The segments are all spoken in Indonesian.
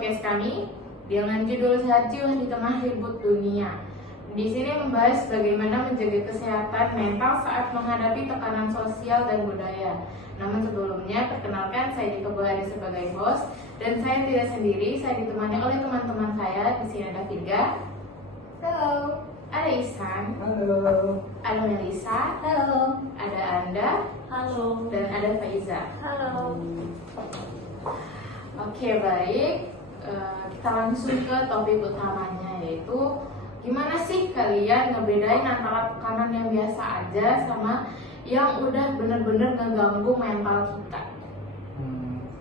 podcast kami dengan judul Sehat Jiwa di Tengah Ribut Dunia. Di sini membahas bagaimana menjaga kesehatan mental saat menghadapi tekanan sosial dan budaya. Namun sebelumnya, perkenalkan saya Dika Buhari sebagai host dan saya tidak sendiri, saya ditemani oleh teman-teman saya. Di sini ada Virga. Halo. Ada Ihsan. Halo. Ada Melisa. Halo. Ada Anda. Halo. Dan ada Faiza. Halo. Oke, baik. Kita langsung ke topik utamanya, yaitu gimana sih kalian ngebedain antara tekanan yang biasa aja sama yang udah bener-bener ngeganggu mental kita?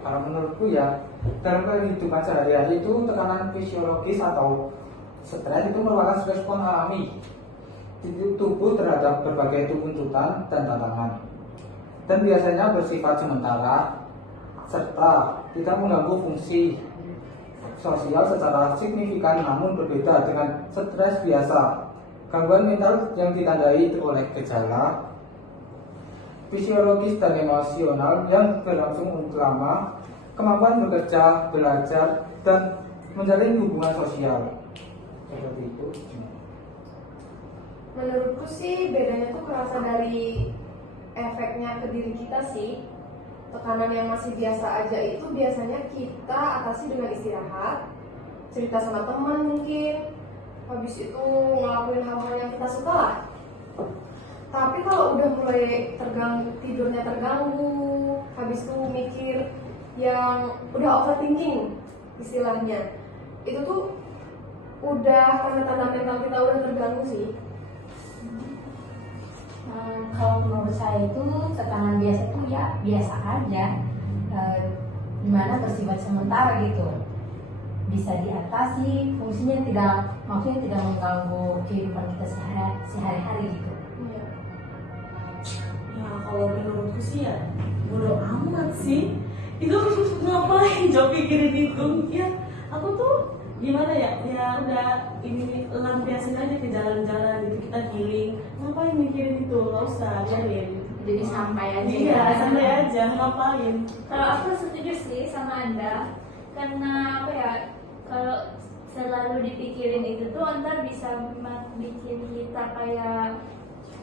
Kalau menurutku ya, dalam kehidupan sehari-hari itu tekanan fisiologis atau stres itu merupakan respon alami tubuh terhadap berbagai tuntutan dan tantangan, dan biasanya bersifat sementara serta tidak mengganggu fungsi sosial secara signifikan. Namun berbeda dengan stres biasa, gangguan mental yang ditandai oleh gejala fisiologis dan emosional yang berlangsung lama, kemampuan bekerja, belajar, dan menjalin hubungan sosial. Seperti itu. Menurutku sih bedanya tuh kerasa dari efeknya ke diri kita sih. Tekanan yang masih biasa aja itu biasanya kita atasi dengan istirahat, cerita sama teman mungkin, habis itu ngelakuin hal-hal yang kita suka lah. Tapi kalau udah mulai terganggu, tidurnya terganggu, habis itu mikir yang udah overthinking istilahnya, itu tuh udah tanda-tanda mental kita udah terganggu sih. Kalau menurut saya itu tekanan biasa itu ya biasa aja, dimana bersifat sementara gitu, bisa diatasi, fungsinya maksudnya tidak mengganggu kehidupan kita sehari-hari gitu. Ya kalau menurutku sih ya bodo amat sih. Itu ngapain jauh pikirin itu? Ya aku tuh gimana ya udah ini lampiasin aja ke jalan-jalan gitu, kita healing. Ngapain mikirin itu? Gak usah, biarin. Jadi santai aja. Iya, santai aja, ngapain? Kalau aku setuju sih sama Anda, karena apa ya, kalau selalu dipikirin itu tuh ntar bisa bikin kita kayak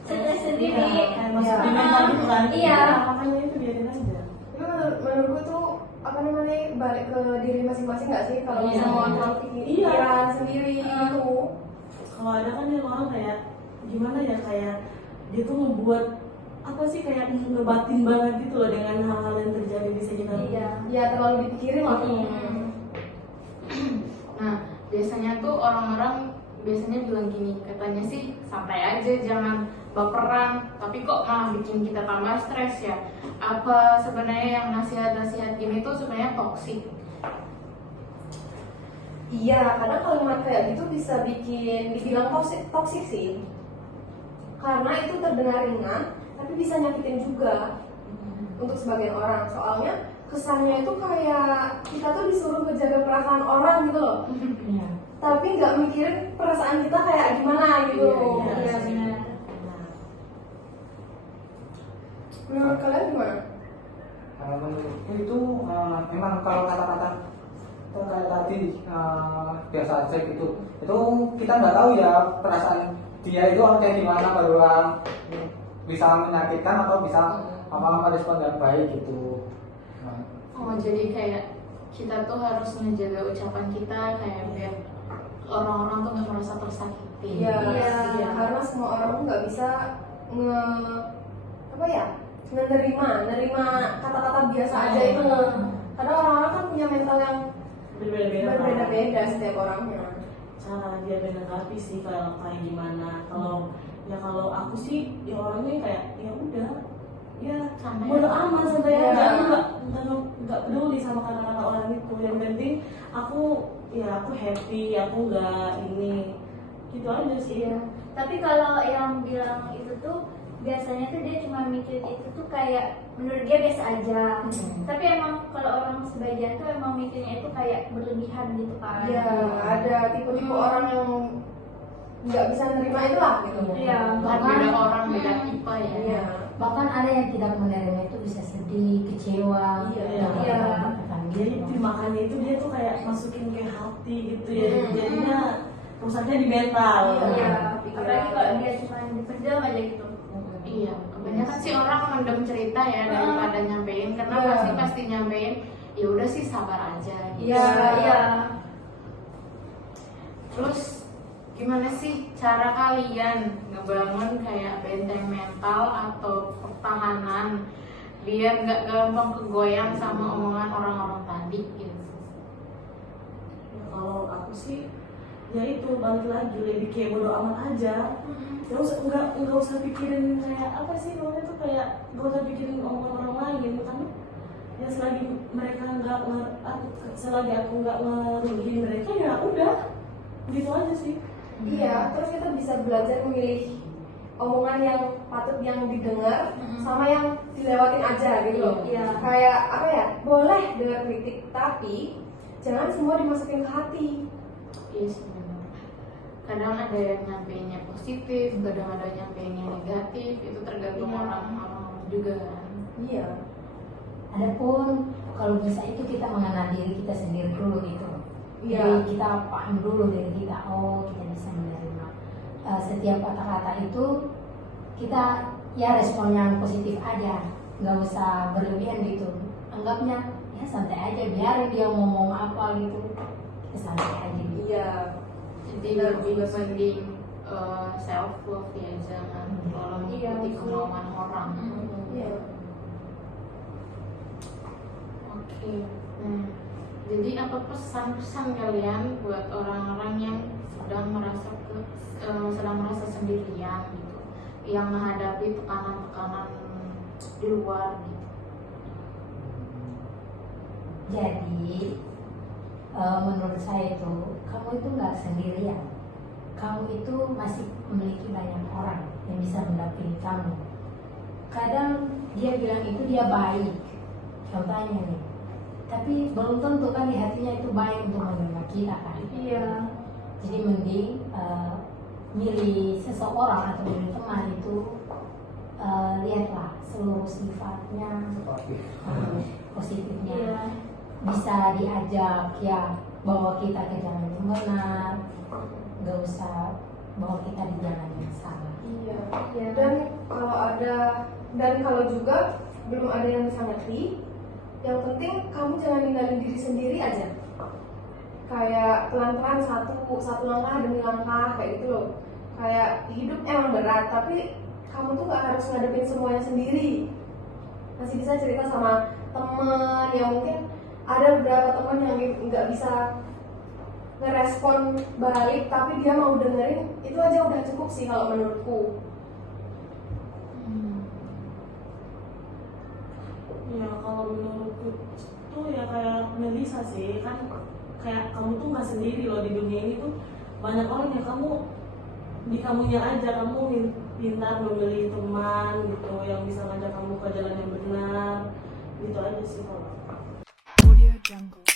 stres sendiri. Kayak masuk di mental gitu kan? Iya. Makanya itu biarin aja. Tapi menurutku tuh apa namanya, balik ke diri masing-masing nggak sih kalau bisa mengontrol pikiran sendiri itu. Kalau ada kan yang orang kayak gimana ya, kayak dia tuh membuat apa sih, kayak ngebatin banget gitu loh dengan hal-hal yang terjadi di sekitar. Iya. Ya terlalu dipikirin lah. Nah, biasanya tuh orang-orang biasanya bilang gini, katanya sih santai aja, jangan baperan, tapi kok malah bikin kita tambah stres ya. Apa sebenarnya yang nasihat-nasihat gini tuh sebenarnya toksik? Iya, karena kalimat kayak gitu bisa dibilang toksik sih. Karena itu terdengar ringan, tapi bisa nyakitin juga untuk sebagian orang. Soalnya kesannya itu kayak kita tuh disuruh menjaga perasaan orang gitu loh. Tapi nggak mikirin perasaan kita kayak gimana gitu. Iya benar. Menurut kalian gimana? Kalau menurutku itu memang kalau kata-kata kayak tadi biasa aja gitu, itu kita nggak tahu ya perasaan dia itu kayak gimana, baru bisa menyakitkan atau bisa apa respon yang baik gitu. Oh, jadi kayak kita tuh harus menjaga ucapan kita kayak biar orang-orang tuh nggak merasa tersakiti. Iya. Karena semua orang tuh nggak bisa menerima kata-kata biasa aja itu. Karena orang-orang kan punya mental yang berbeda-beda setiap orangnya. Cara dia menanggapi sih kayak gimana. Kalau aku sih ya orangnya kayak ya udah, ya bodo amat, santai aja. Aku nggak peduli sama kata-kata orang itu. Yang penting aku happy, aku nggak ini, gitu aja sih. Iya. Tapi kalau yang bilang itu tuh biasanya tuh dia cuma mikir itu tuh kayak menurut dia biasa aja. Tapi emang kalau orang sebagian tuh emang mikirnya itu kayak berlebihan gitu kan. Iya, ada tipe-tipe orang yang nggak bisa nerima itu lah gitu. Iya, Beda orang, beda tipe ya. Iya. Bahkan ada yang tidak menerima itu bisa sedih, kecewa, Iya. bahkan Jadi makannya itu dia tuh kayak masukin ke hati gitu ya. Jadinya rusaknya di mental. Iya, apalagi kalau dia cuma dipendam aja gitu. Iya, kebanyakan sih orang mendem cerita ya daripada nyampein, karena pasti nyampein ya udah sih sabar aja gitu. Iya, iya. Terus gimana sih cara kalian ngebangun kayak benteng mental atau pertahanan biar nggak gampang kegoyang sama omongan orang-orang tadi gitu? Ya, kalau aku sih ya itu balik lagi lebih kayak bodo amat aja. Nggak usah pikirin kayak apa sih namanya tuh, kayak nggak usah pikirin omongan orang lain, karena ya selagi mereka selagi aku nggak ngerugiin mereka ya udah gitu aja sih. Iya, terus kita bisa belajar memilih omongan yang patut yang didengar sama yang dilewatin aja gitu loh. Iya. Kayak apa ya? Boleh dengar kritik, tapi jangan semua dimasukin ke hati. Iya sih benar. Kadang ada yang nyampeinnya positif, kadang ada yang nyampeinnya negatif, itu tergantung orang-orang juga kan. Iya. Adapun kalau bisa itu kita mengenal diri kita sendiri dulu gitu. Iya. Jadi kita paham dulu diri kita, oh kita bisa menerima setiap kata-kata itu, kita ya respon yang positif aja, nggak usah berlebihan gitu. Anggapnya ya santai aja, biarin dia ngomong apa gitu, kita santai aja gitu. Iya. Jadi lebih mending self love ya, jangan terlalu mengikuti kemauan orang. Iya. Oke, nah jadi apa pesan-pesan kalian buat orang-orang yang sedang merasa sendirian gitu, yang menghadapi tekanan-tekanan di luar gitu? Jadi menurut saya itu kamu itu nggak sendirian, kamu itu masih memiliki banyak orang yang bisa mendampingi kamu. Kadang dia bilang itu dia baik, contohnya nih, tapi belum tentu kan di hatinya itu baik untuk menerima kita kan. Iya. Jadi mending milih seseorang atau milih teman itu lihatlah seluruh sifatnya, positifnya. Iya. Bisa diajak ya, bawa kita ke jalan yang benar, nggak usah bawa kita di jalan yang salah. Iya. Iya. Dan kalau juga belum ada yang bisa ngerti, yang penting kamu jangan ninggalin diri sendiri aja. Kayak pelan-pelan satu langkah demi langkah kayak gitu loh. Kayak hidup emang berat, tapi kamu tuh gak harus ngadepin semuanya sendiri. Masih bisa cerita sama temen yang mungkin ada beberapa teman yang nggak bisa ngerespon balik, tapi dia mau dengerin, itu aja udah cukup sih kalau menurutku. Ya kalau menurutku tuh ya kayak Melisa sih, kan kayak kamu tuh nggak sendiri loh di dunia ini tuh, banyak orang yang kamu di kamunya aja, kamu pintar memilih teman gitu yang bisa ngajak kamu ke jalan yang benar, gitu aja sih kalau. Audio Jungle.